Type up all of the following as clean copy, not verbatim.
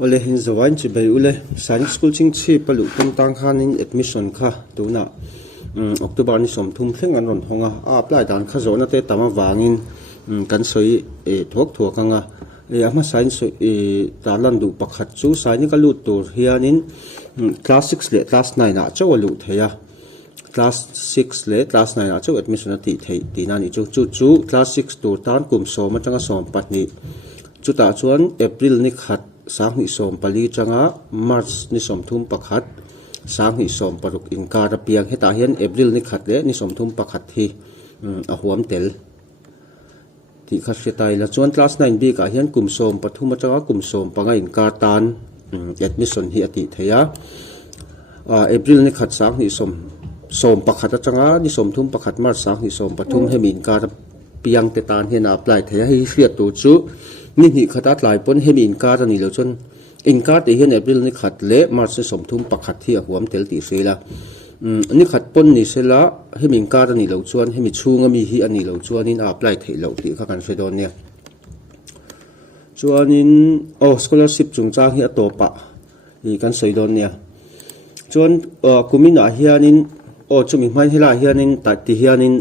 ole hin zawain chi bai ule Sainik school ching chi palu tum tang khan in admission kha tuna October ni som thum thleng an ron honga apply dan kha zona te tama wangin kan soi thok thok anga ama science talan du pakhat chu Sainik alu tur hianin class 6 le class 9 a chawalu theya class 6 le class 9 a chaw admission ati thei tina ni chu class 6 tur tan kum som atanga som patni chuta chuan April ni khat sang hi som pali changa March ni som thum pakhat sang hi som paruk inkar piang heta hian April ni khat le ni som thum pakhat hi a huam tel ti kha hretai la chuan class 9 b ka hian kum som pathum atanga kum som panga inkar tan admission hi ati theya April ni khat sang hi som pakhat atanga ni som thum pakhat March sang hi som pathum hemi inkar piang te tan hian apply theya hi hriat tu chu ni khata tlai pon hemi inkar ani lo chon inkar te hian April ni khat le March ni som thum pakhat hi a huam tel ti sela ni khat pon ni sela hemi inkar ani lo chuan hemi chunga mi hi ani lo chuan in apply thei lo ti kha kan hredon ne chuan in scholarship chung chang hi atopa hi kan soidon ne chuan kumina hianin chumi hmai hila hianin ta ti hianin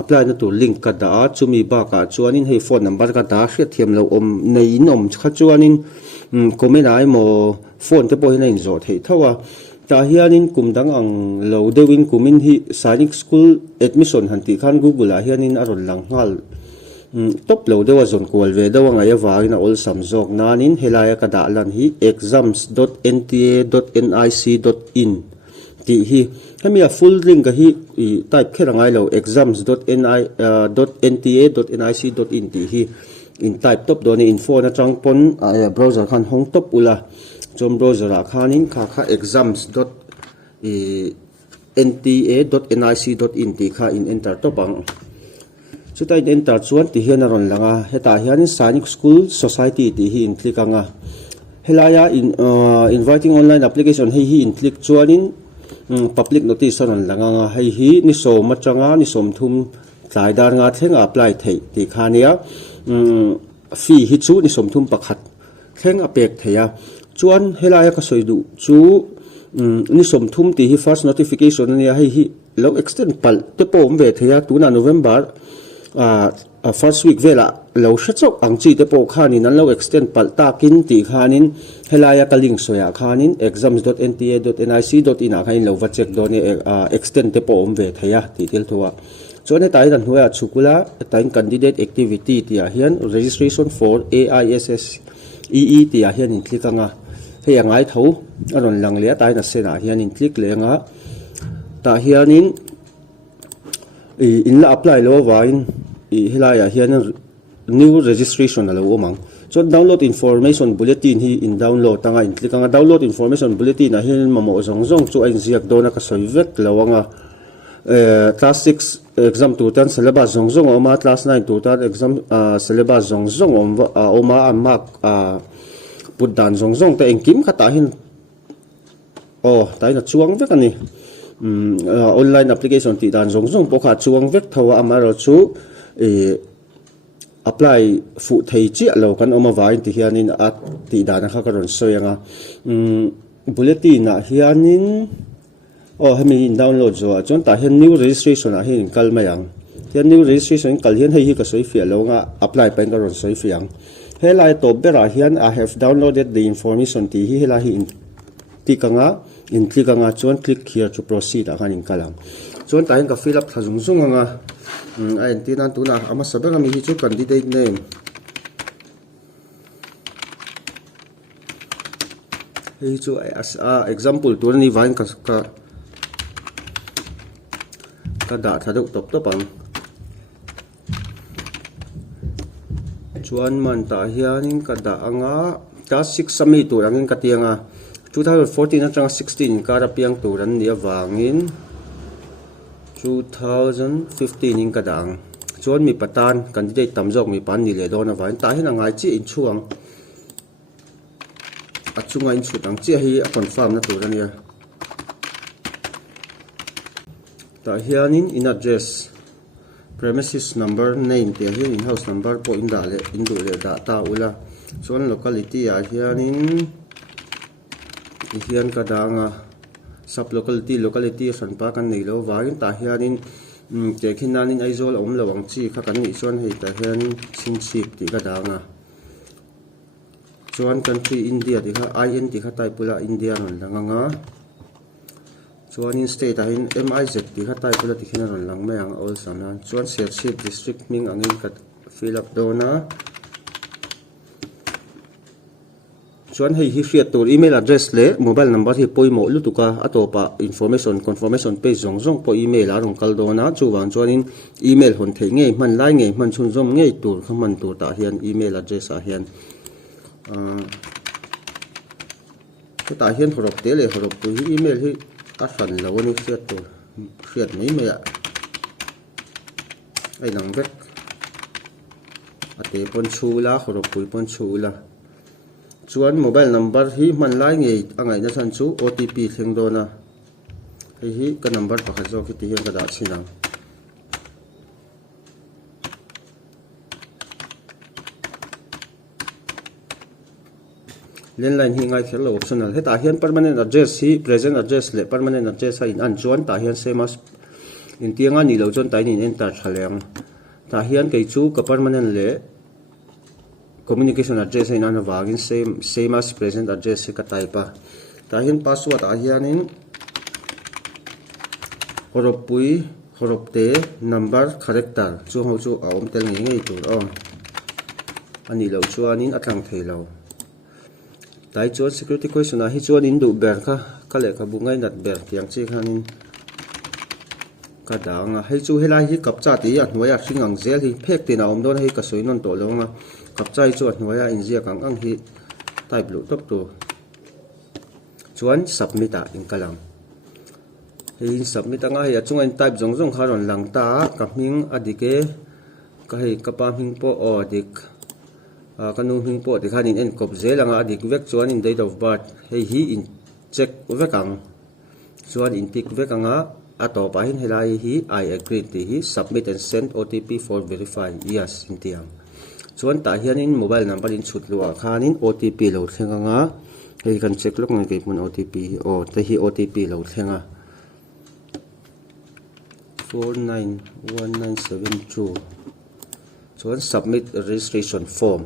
apply na tur link ka da chumi ba ka chuanin hei phone number ka da hriat thiam lo om nei in om kha chuanin comment ai mo phone te po hin in zo thei thawa ta hianin kumdang ang lo dewin kumin hi Sainik school admission hanti khan Google a hianin aron lang ngal top lo dewa zon kwal ve dewa nga ya wagina ol samjok nanin helaya ka da lan hi exams.nta.nic.in ti hi hemia full link ka hi type kherangai lo exams.nta.nic.in ti hi in type top doni info na changpon browser khan hong top ula chom browser a khanin kha exams.nta.nic.in ti kha in enter topang chutai enter chuan ti hian aron langa heta hian Sainik school society ti hi in click anga helaya in inviting online application hi in click chuanin public notice aron langa hei hi ni som atanga ni som thum tlai dar nga thlenga apply thei ti khania fee hi chu ni som thum pakhat thleng apek theya chuan helaya ka soidu chu ni som thum ti hi first notification ania hei hi lo extend pal te pom ve theya tuna November first week vela lo hretchok angchi te po khanin an lo extend pal takin ti khanin helaya ka link soya khanin exams.nta.nic.in a khain lo va check doni extend te po om ve thaya ti tel thuwa chone tai dan huya chukula tain candidate activity ti a hian registration for AISS EE ti a hian in click anga hei angai tho aron lang le tai na sena hian in click lenga ta hianin in la apply lo wain hilaya hian new registration alo omang so download information bulletin hi in download anga in click anga download information bulletin a hian mamo zong chu ain ziak dona ka soivek lawanga class 6 exam tutan syllabus zong oma class 9 tutan exam syllabus zong oma amak putdan zong ta engkim khata hin tai na chuang vek ani online application ti dan zong pokha chuang vek thawa amaro chu apply fu thei chi lo kan oma vain ti hianin at ti dana kha karon soyanga bulletin na hianin hemi in download zo chon ta hian new registration a hian kalmayang hian new registration kal hian hei hi ka soi fia lo nga apply pen karon soi fiang helai to bera hian I have downloaded the information ti hi hela hi in tikanga in click anga chon click here to proceed a khanin kalang chon ta hian ka fill up thazung anga ain tinan tuna ama sabanga mi hi chu candidate name hi chu as example tur ni vain ka da thadu top ang chuan man ta hianin ka da anga class 6 sami tur angin ka tianga 2014 atanga 16 kara piang turan ni awangin 2015 in kadang chuan mi patan candidate tamjok mi pan ni le dona vain ta hin angai chi in chuang achunga in chutang chi hi a confirm na turania ta hianin in address premises number name te hian in house number po in da le in du le da ta ula chuan locality a hianin hian ka danga sub locality sanpa kan nei lo wangin ta hianin te khinanin aizol om lawang chi kha kan ni chuan hei ta hianin chip ti ka danga chuan country India ti kha in ti kha taipula India ron langanga chuan in state a hin MIZ ti kha taipula ti khina ron lang mai ang all sanan chuan ship district ming angin ka fill up dona chuan hei hi hriat tur email address le mobile number hi poimo lutuka atopa information confirmation page zong po email a rong kal dona chuwang chuanin email hon thei nge man lai nge man chun zom nge tur khaman tur ta hian email address a hian ta hian horop te le horop tu hi email hi a fan lo ni hriat mai mai a ai lang vek ate pon chula horop pui pon chula chuan mobile number hi man lai nge angai na san chu OTP thleng dona hi ka number pakhat zo ki ti hian ka da chinang landline hi ngai khel lo optional heta hian permanent address hi present address le permanent address in an chuan ta hian same as in tianga ni lo chon tai nin enter thaleng ta hian kei chu ka permanent le communication address in an wagin same as present address ka taipa ta hian password a hianin horop pui horop te number character chu ho chu a om tel nge ngei tur ani lo chuanin atlang thei lo tai chuan security question a hi chuan in du ber kha le kha bungai nat ber tiang chi khanin ka danga hei chu helai hi kapcha ti a hnuaya hringang zel hi phek tin a om don hei ka soinon to longa kapchai chu a hnuaya injia kang ang hi type lu top tu chuan submit a in kalang hei submit anga hei achunga in type zong kha ron lang ta ka hming adike ka hei ka pa hming po adik kanu hming po ti khanin en kop zelanga adik vek chuan in date of birth hei hi in check vekang chuan in tik vekanga ato pa hin helai hi I agree ti hi submit and send OTP for verify yes in tiang chuan ta hianin mobile number in chutluwa khanin OTP lo thlenganga hei kan check lok ngai ke mun OTP te hi OTP lo thlenga 491972 chuan submit registration form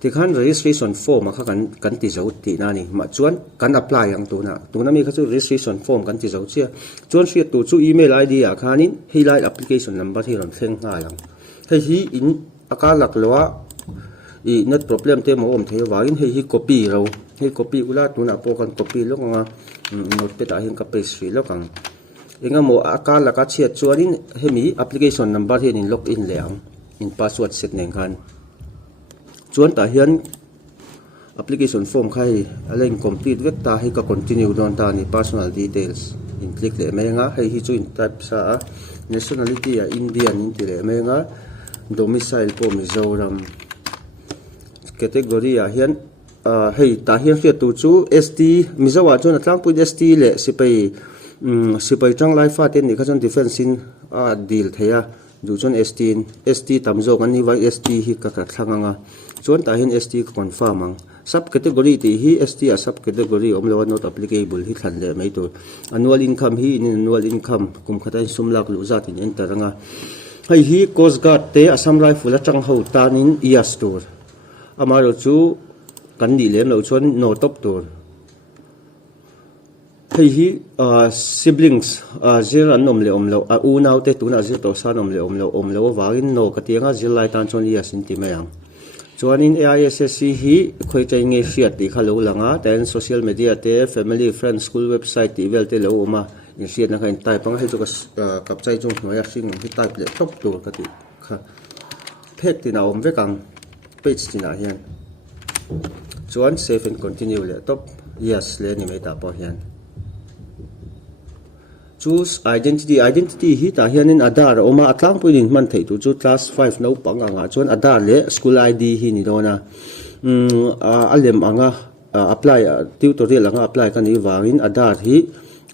ti khan registration form kha kan ti zo ti na ni ma chuan kan apply ang tuna mi kha chu registration form kan ti zo chia chuan hriat tu chu email ID a khanin helai application number hi ron thleng nga lang hei hi in akalak lowa I net problem te mo om thei wangin hei hi copy ro hei copy ula tuna po kan copy lok nga note pe ta hin ka pastry lokang enga mo akala ka chiat chuanin hemi application number hi in log in leang in password set neng khan chuan ta hian application form khai alain complete vek ta hi ka continue don ta ni personal details in click le menga hei hi chu in type sa nationality a Indian in ti le menga domicile po Mizoram category a hian hei ta hian hriat tu chu ST Mizowa chuan atlang pui ST le sipai tang lai fa ten ni kha chon defense in deal theya du chon ST tamzo kan ni vai ST hi ka thlanganga chuan ta hin ST ka confirm ang sub category ti hi ST a sub category omlo not applicable hi than le mai tu annual income hi in annual income kum khatai sumlak lu zat in enter anga hei hi coast guard te Assam rifle atang ho tanin yes tur amaro chu kan ni len lo chuan no top tur hei hi siblings zir an nom le omlo a u nau te tuna zir to san om le wangin no ka tianga zil lai tan chon yes in ti mayang chuanin AISSC hi khoi chai nge hriat ti kha lo langa ten social media te family friend school website ti vel te lo oma in hriat na kha in type anga hei chu ka kapchai chung hnoya hring hi type le top tur ka ti kha phek ti na om vekang page ti na hian chuan save and continue le top yes le ni mai ta po hian choose identity hi ta hianin Aadhaar oma atlang puin man thei tu chu class 5 no pang anga chuan Aadhaar le school ID hi ni dona alem anga apply tutorial anga apply kan ni wangin Aadhaar hi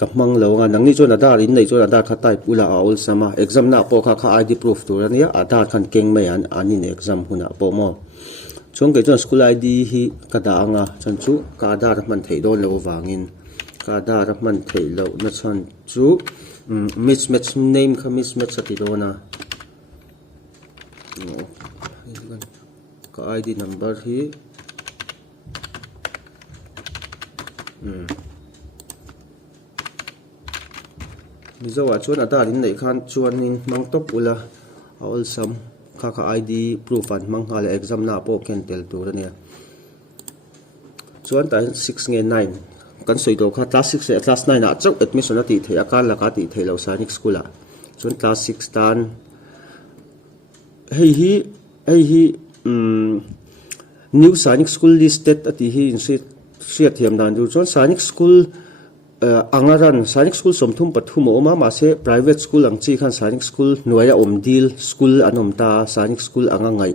ka mang lo nga nang ni chuan Aadhaar in nei chuan Aadhaar kha type ula aul sama exam na po kha ID proof tur ania Aadhaar khan keng mai an anin exam huna po mo chuan ke chuan school ID hi ka da anga chuan chu ka da ra man thei don lo wangin ka da ra man thei lo na chuan chu mismatch name kha mismatch ati dona ka ID number hi Mizo wa chuan ata din nei khan chuan in mang top ula all sam ka ID proof an mang hala exam na po ken tel tur ania chuan ta 6 nge 9 kan soi do kha class 6 le class 9 a chau admission ati thei akal la ka ti thei lo Sainik school a chuan class 6 tan hei hi new Sainik school listed ati hi in sia thiam dan du chuan Sainik school angaran Sainik school somthum pathum oma ma se private school ang chi khan Sainik school nuaya omdil school anom ta Sainik school anga ngai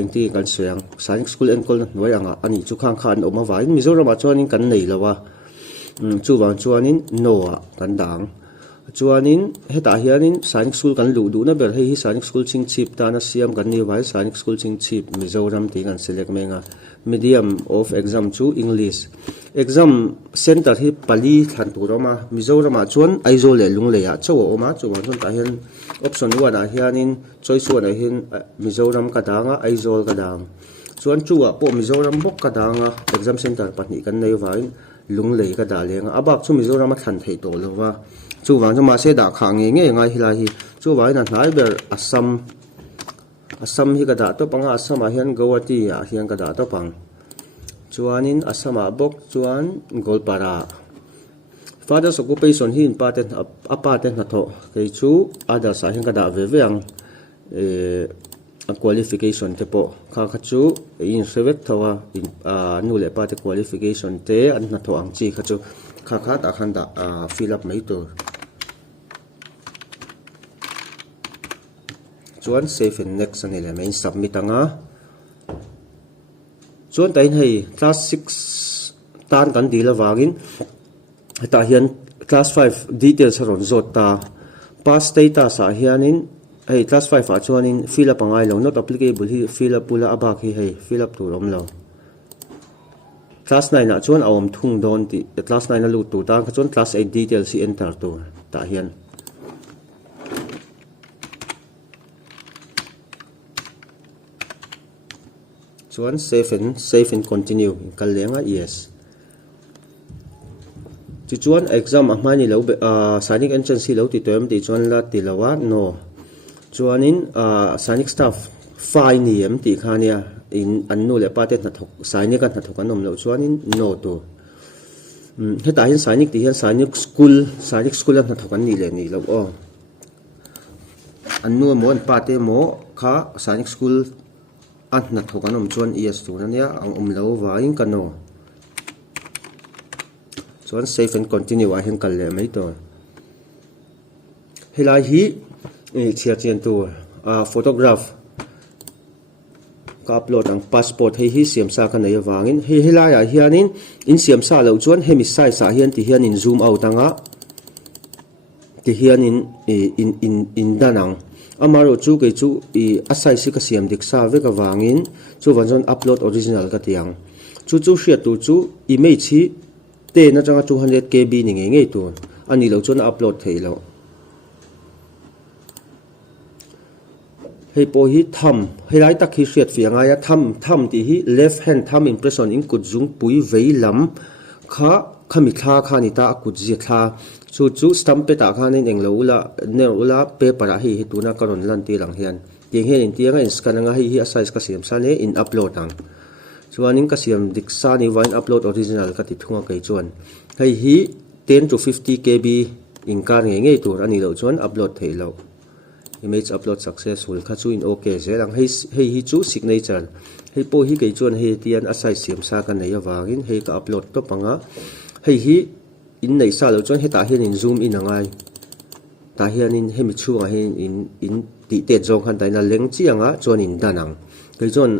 engti kan soyang Sainik school enkol nuaya anga ani chu khang khan oma wain Mizoram a chuanin kan nei lawa chu wang chuanin noa kan dang chuanin heta hianin Sainik school kan lu du na ber hei hi Sainik school ching chip ta na siam kan ni wai Sainik school ching chip Mizoram ti kan select menga medium of exam chu English exam center hi pali than turama Mizoram a chuan aizo le lung le ya chaw oma chuan thon ta hian option 1 a hianin choice 1 a hin Mizoram ka danga aizol ka dang chuan chuwa po Mizoram bok ka danga exam center pahnih kan nei wain lung le ka da lenga abak chu Mizoram a than thei to lowa chu wang chu ma se da kha nge ngai hilai hi chu wai na hnai ber Assam hi ka da to panga Assam a hian Guwahati a hian ka da to pang chuanin Assam a bok chuan Golpara father's occupation hi in paten apaten na tho kei chu others a hian ka da ve veang a qualification te po kha kha chu in sewek thawa in nu le pa te qualification te an na tho ang chi kha chu kha kha ta khan da fill up mai to chuan save and next an element submit anga chuan tain hei class 6 tan kan dila wangin ta hian class 5 details ron zot ta past status a hianin hei class 5 a chuanin fill up angai lo not applicable hi fill up pula abak hi hei fill up tur om lo class 9 a chuan awm thung don ti class 9 a lu tu ta chuan class 8 details hi enter tur ta hian chuan save and continue kal lenga yes chu chuan exam a mani lo Sainik entrance hi lo ti toem ti chuan la ti lawa no chuanin Sainik staff fai ni em ti khania in annu le pate na thok Sainik kan na thok anom lo chuanin no to heta hin Sainik ti hian Sainik school na thok an ni le ni lo o annu mo an pate mo kha Sainik school an na thok anom chuan yes tu na nia ang lo wain kano chuan save and continue a hen kal le mai to helai hi chia chen tu photograph ka upload ang passport hei hi siam sa kan nei wangin helai a hianin in siam sa lo chuan hemi size a hian ti hian in zoom out anga ti hian in danang amaro chu ke chu asai si ka siam dik sa ve ka wangin chu wanjon upload original ka tiang chu hria tu chu image hi te na changa 200 KB ni nge tu ani lo chon upload thei lo hei po hi tham helai tak hi hriat fi anga ya tham ti hi left hand thumb impression in kut jung pui vei lam kha khami thla kha ni ta kut ji thla chu stamp pe ta kha nen englo ula paper a hi tu na karon lan ti lang hian ti hen in ti anga in scan anga hi size ka siam sa ne in upload ang chuanin ka siam dik sa ni wine upload original ka ti thunga kai chuan hei hi 10 to 50 KB in kar nge tur ani lo chuan upload thei lo image upload successful kha chu in okay zelang hei hi chu signature hei po hi kai chuan hei tian asai siam sa ka nei awangin hei ka upload to panga hei hi in nei sa lo chuan heta hian in zoom in angai ta hian in hemi chunga hian in ti te jong han taina leng chi anga chuan in danang kai chuan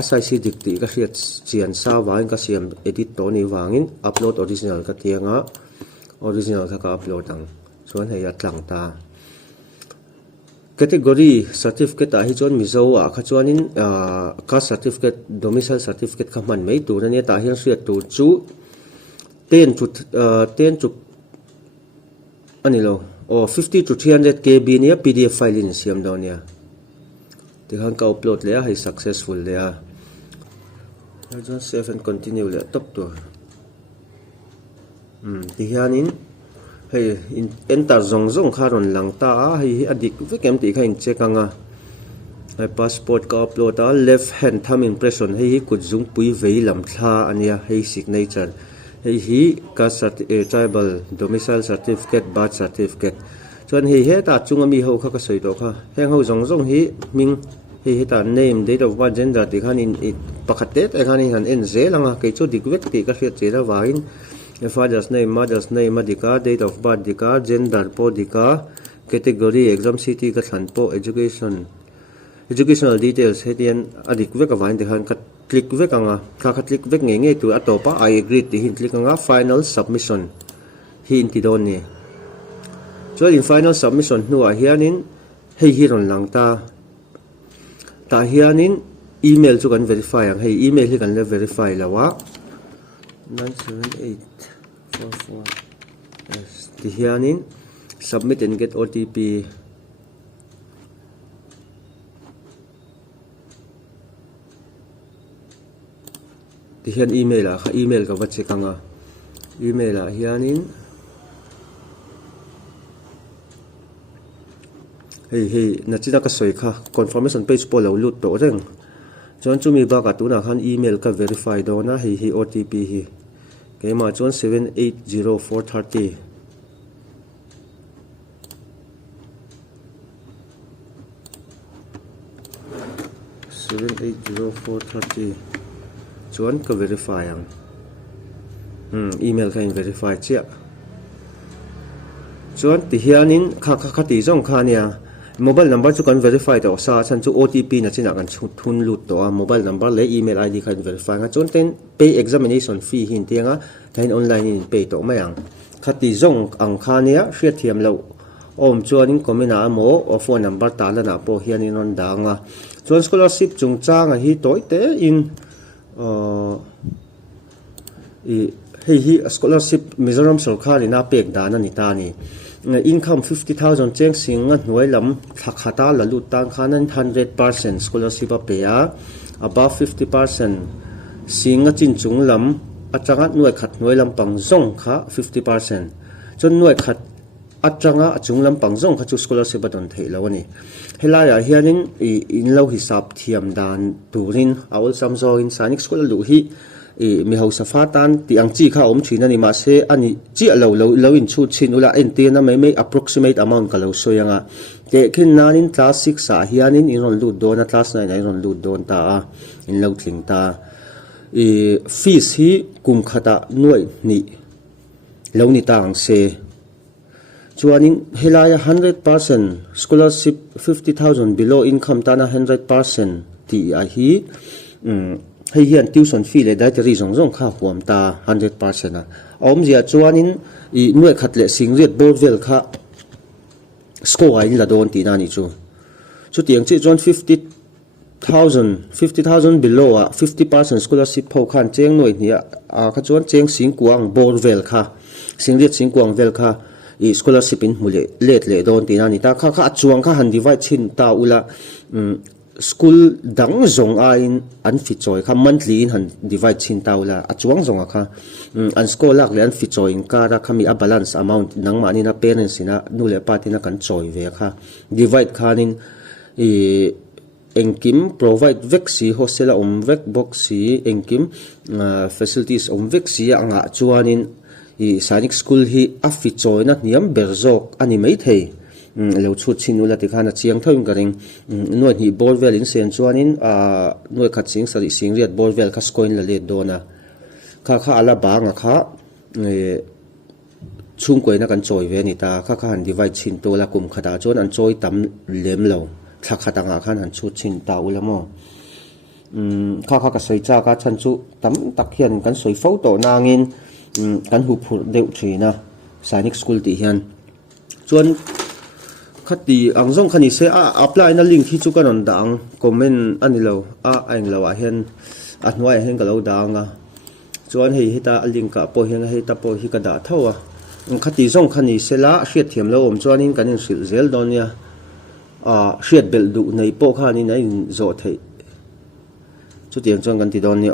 asai si dik ti ka hriat chian sa wain ka siam edit to ni wangin upload original ka tianga original ka upload ang chuan hei atlang ta category certificate a hi chuan Mizo a kha chuanin caste certificate domicile certificate kha man mai tur ania ta hian hriat tur chu 10 to ani lo 50 to 300 KB nia PDF file in siam daw nia ti khan ka upload le a hai successful le a just save and continue le top to ti hianin hei enter zong kha ron lang ta a hei adik vekem ti kha in check anga hei passport ka upload a left hand thumb impression hei kut zung pui vei lam thla ania hei signature hei hi caste tribal domicile certificate birth certificate chuan hei he ta chunga mi ho kha ka soi to kha heng ho zong hi ming hei ta name date of birth gender ti khan in pakhate te khan in han en zelanga ke chu dik vek ti ka hriat chera wain father's name, mother's name, dika, date of birth, dika, gender po dika, category, exam city ka thlan po, educational details hetian adik vek avain dehan ka click vek anga ka click vek nge tu atopa I agree ti hin click anga final submission hin ti don ni so in final submission nu a hianin hei hi ron lang ta hianin email chu kan verify ang hei email hi kan le verify lawa 97844 ti hianin submit and get OTP ti hian email a kha email ka vache kanga email a hianin hei nachina ka soi kha confirmation page po lo lut to reng chuan chumi ba ka tuna khan email ka verify do na hi OTP hi keima chuan 780430 780430 chuan ka verify ang email ka in verify chia chuan ti hianin kha ti zong kha nia mobile number chu kan verify to sa chan chu OTP na china kan thun lut to a mobile number le email ID kan verify nga chon ten pay examination fee hin tianga thain online in pay to mayang khati zong ang khania hriat thiam lo om chuanin komina mo o phone number ta la na po hianin on danga chuan scholarship chung changa hi toite in hi scholarship Mizoram sarkar ina pek dana ni ta ni income 50,000 cheng singa hnuai lam thakata la lut tan khanan 100% scholarship a pay a above 50% singa chin chung lam atanga hnuai khat hnuai lam pang zong kha 50% chon hnuai khat atanga chung lam pang zong kha chu scholarship a don thei lo ani helaya hianin in lo hisap thiam dan turin awal samzo in Sainik school lu hi mi ho safa tan ti ang chi kha om thina ni ma se ani chi lo in chu chin ula en te na mai approximate amount ka lo soyanga te khin nanin class 6 sa hianin in ron lu do na class 9 ai ron lu don ta a in lo thling ta fees hi kum khata nuai ni lo ni tang se chuanin helaya 100% scholarship 50,000 below income tana 100% ti a hi hei hian tuition fee le dietary zong kha huam ta 100% a om zia chuanin nuai khat le singriat board vel kha score ai la don ti na ni chu tiang chi chuan 50,000 below a 50% scholarship pho khan cheng noi nia a kha chuan cheng singkuang board vel kha singriat singkuang vel kha scholarship in mule let le don ti na ni ta kha chuang kha han divide chin ta ula school dang zong a in an fi choi kha monthly in han divide chin ta ula a chuang zong a kha an school lak le an fi choi in ka ra khami a balance amount nang ma ni na parents ina nu le party na kan choi ve kha divide khanin engkim provide vexi hostel vek box si engkim facilities vexi anga chuanin Sainik school hi a fi choi na niam berzok ani mai thei lo chu chin ula ti khana chiang thoim garing noi hi borvel in sen chuanin noi khat sing sari sing riat borvel kha skoin la le dona kha ala banga kha chung koina kan choi ve ni ta kha han divide chin to la kum khata chon an choi tam lem lo thla khata nga khan han chu chin ta ula mo kha ka soi cha ka chan chu tam tak hian kan soi pho to nangin kan hu phur deuh thina Sainik school ti hian chuan khát đi ang zong khani se apply na link hi chu kan on dang comment ani lo anh lo a hen nuai hen ka lo dang chuan hei ta link ka po hen hei ta po hi ka da thawa khát đi zong khani se la hriat thiam lo om chuan in kan in sil zel don ya hriat bel du nei po kha ni na in zo thei chu tiang chuan kan ti don ni